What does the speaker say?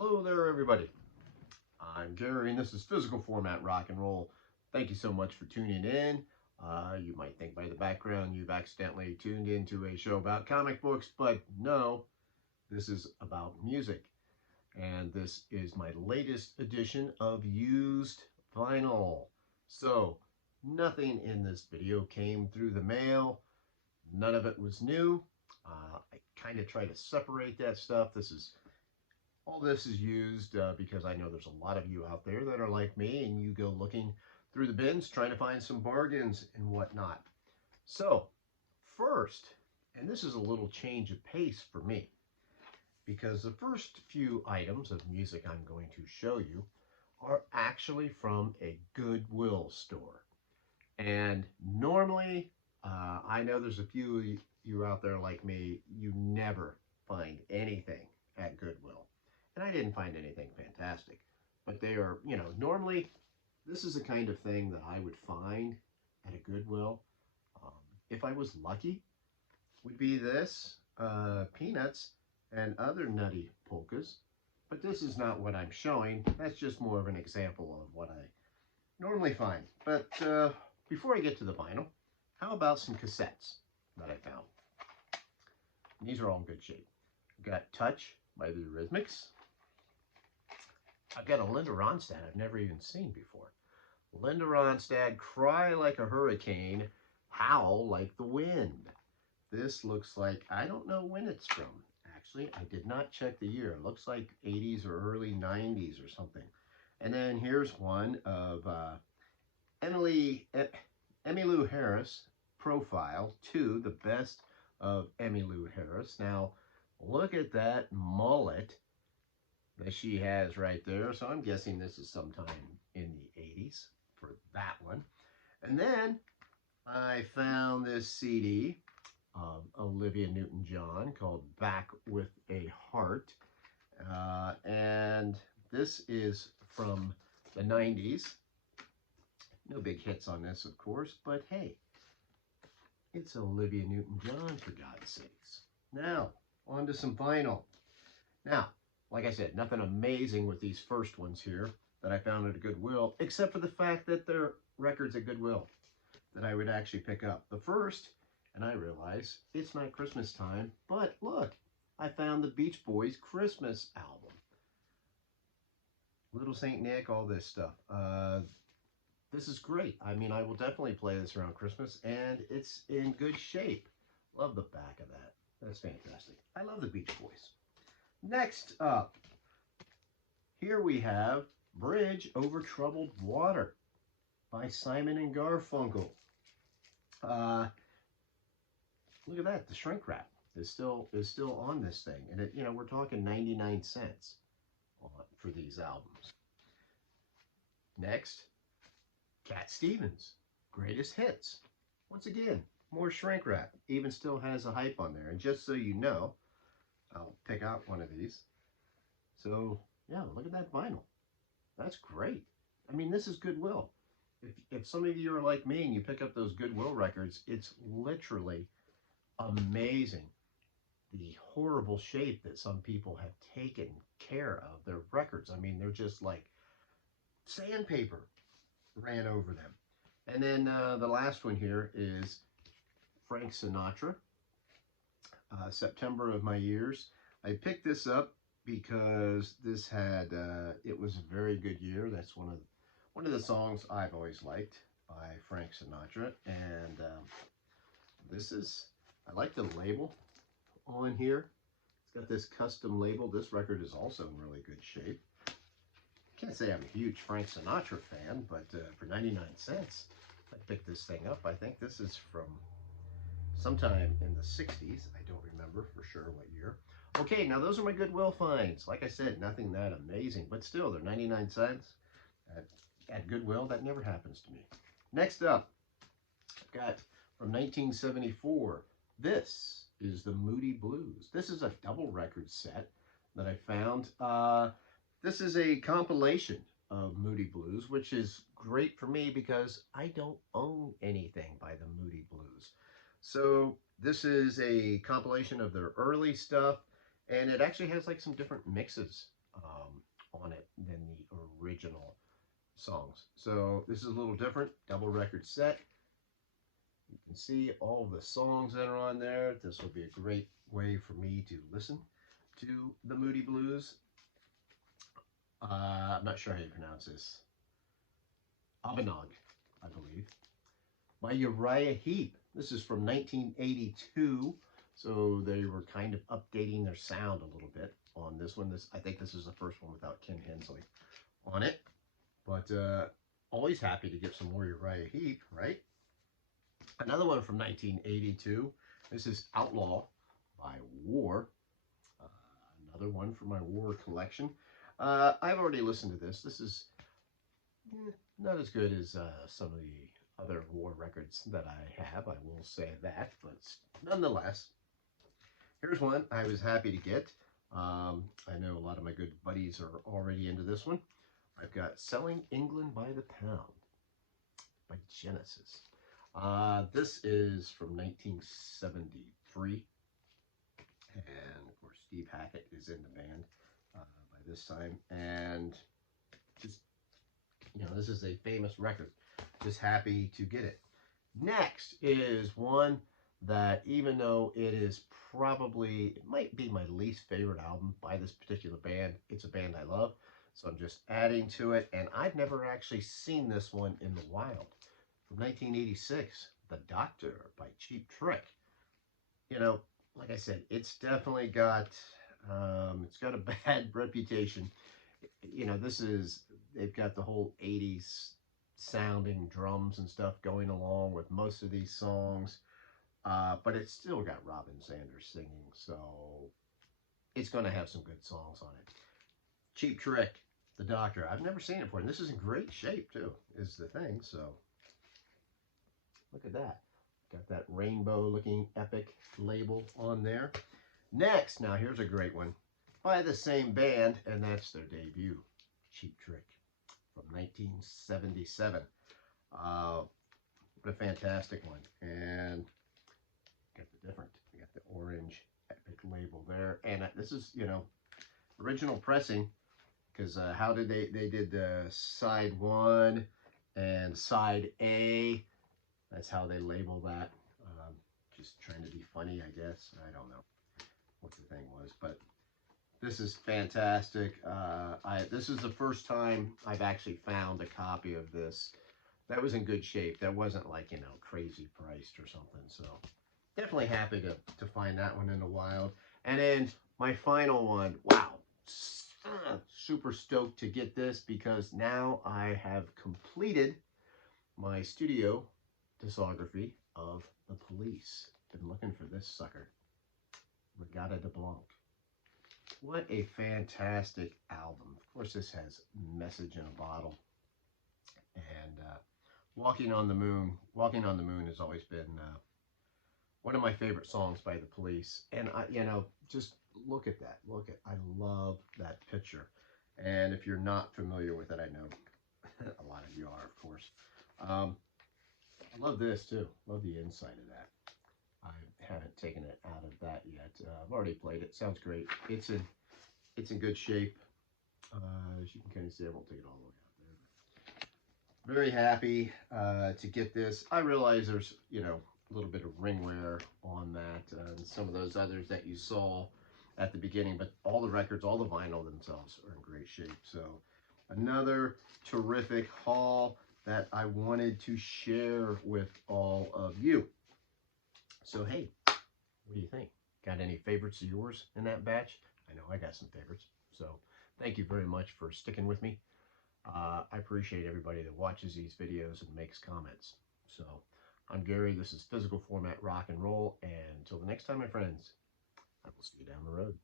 Hello there, everybody. I'm Gary, and this is Physical Format Rock and Roll. Thank you so much for tuning in. You might think by the background you've accidentally tuned into a show about comic books, but no, this is about music. And this is my latest edition of used vinyl. So, nothing in this video came through the mail. None of it was new. I kind of try to separate that stuff. All this is used because I know there's a lot of you out there that are like me and you go looking through the bins trying to find some bargains and whatnot. So first, and this is a little change of pace for me, because the first few items of music I'm going to show you are actually from a Goodwill store. And normally, I know there's a few of you out there like me, you never find anything at Goodwill. And I didn't find anything fantastic, but they are, normally this is the kind of thing that I would find at a Goodwill. Um, if I was lucky, would be this, peanuts and other nutty polkas. But this is not what I'm showing. That's just more of an example of what I normally find. But before I get to the vinyl, how about some cassettes that I found? These are all in good shape. I've got Touch by the Eurythmics. I've got a Linda Ronstadt I've never even seen before. Linda Ronstadt, Cry Like a Hurricane, Howl Like the Wind. This looks like, I don't know when it's from. Actually, I did not check the year. It looks like 80s or early 90s or something. And then here's one of Emmylou Harris, Profile 2, the best of Emmylou Harris. Now, look at that mullet that she has right there. So I'm guessing this is sometime in the 80s for that one. And then I found this CD of Olivia Newton-John called Back with a Heart. And this is from the 90s. No big hits on this, of course, but hey, it's Olivia Newton-John, for God's sakes. Now, on to some vinyl. Now, like I said, nothing amazing with these first ones here that I found at a Goodwill, except for the fact that they're records at Goodwill that I would actually pick up. The first, and I realize it's not Christmas time, but look, I found the Beach Boys Christmas album. Little Saint Nick, all this stuff. This is great. I mean, I will definitely play this around Christmas, and it's in good shape. Love the back of that. That's fantastic. I love the Beach Boys. Next up, here we have Bridge Over Troubled Water by Simon and Garfunkel. Look at that. The shrink wrap is still on this thing. And, we're talking 99 cents for these albums. Next, Cat Stevens, Greatest Hits. Once again, more shrink wrap. Even still has a hype on there. And just so you know, I'll pick out one of these. So, yeah, look at that vinyl. That's great. I mean, this is Goodwill. If some of you are like me and you pick up those Goodwill records, it's literally amazing the horrible shape that some people have taken care of their records. I mean, they're just like sandpaper ran over them. And then the last one here is Frank Sinatra, September of My Years. I picked this up because this had, it was a very good year. That's one of the songs I've always liked by Frank Sinatra. And this is, I like the label on here. It's got this custom label. This record is also in really good shape. Can't say I'm a huge Frank Sinatra fan, but for 99 cents, I picked this thing up. I think this is from sometime in the 60s. I don't remember for sure what year. Okay, now those are my Goodwill finds. Like I said, nothing that amazing, but still, they're 99 cents at Goodwill. That never happens to me. Next up, I've got from 1974, this is the Moody Blues. This is a double record set that I found. This is a compilation of Moody Blues, which is great for me because I don't own anything by the Moody Blues. So this is a compilation of their early stuff, and it actually has like some different mixes on it than the original songs. So this is a little different, double record set. You can see all of the songs that are on there. This will be a great way for me to listen to the Moody Blues. I'm not sure how you pronounce this. Abenog, I believe, by Uriah Heap. This is from 1982, so they were kind of updating their sound a little bit on this one. I think this is the first one without Ken Hensley on it, but always happy to get some more Uriah Heap, right? Another one from 1982. This is Outlaw by War. Another one from my War collection. I've already listened to this. This is not as good as some of the other War records that I have, I will say that, but nonetheless, here's one I was happy to get. I know a lot of my good buddies are already into this one. I've got Selling England by the Pound by Genesis. This is from 1973, and of course Steve Hackett is in the band by this time, and just, you know, this is a famous record. Just happy to get it. Next is one that, even though it might be my least favorite album by this particular band, it's a band I love, so I'm just adding to it, and I've never actually seen this one in the wild. From 1986, The Doctor by Cheap Trick. You know, like I said, it's definitely got, it's got a bad reputation. You know, they've got the whole 80s sounding drums and stuff going along with most of these songs, but it's still got Robin Sanders singing, so it's going to have some good songs on it. Cheap Trick, The Doctor. I've never seen it before, and this is in great shape too, is the thing. So look at that. Got that rainbow looking epic label on there. Next, now here's a great one by the same band, and that's their debut, Cheap Trick, from 1977. What a fantastic one. And got the orange epic label there. And this is, you know, original pressing, because how did they did side 1 and side A. That's how they label that. Just trying to be funny, I guess. I don't know what the thing was, but this is fantastic. This is the first time I've actually found a copy of this that was in good shape. That wasn't like, you know, crazy priced or something. So definitely happy to find that one in the wild. And then my final one, wow, super stoked to get this, because now I have completed my studio discography of The Police. Been looking for this sucker. Regatta de Blanc. What a fantastic album. Of course, this has Message in a Bottle. And Walking on the Moon has always been one of my favorite songs by The Police. And, you know, just look at that. I love that picture. And if you're not familiar with it, I know a lot of you are, of course. I love this too. Love the inside of that. I haven't taken it out of that yet. I've already played it. Sounds great. It's in good shape. As you can kind of see, I won't take it all the way out there. Very happy to get this. I realize there's, you know, a little bit of ring wear on that and some of those others that you saw at the beginning, but all the records, all the vinyl themselves are in great shape. So another terrific haul that I wanted to share with all of you. So, hey, what do you think? Got any favorites of yours in that batch? I know I got some favorites. So thank you very much for sticking with me. I appreciate everybody that watches these videos and makes comments. So I'm Gary. This is Physical Format Rock and Roll. And until the next time, my friends, I will see you down the road.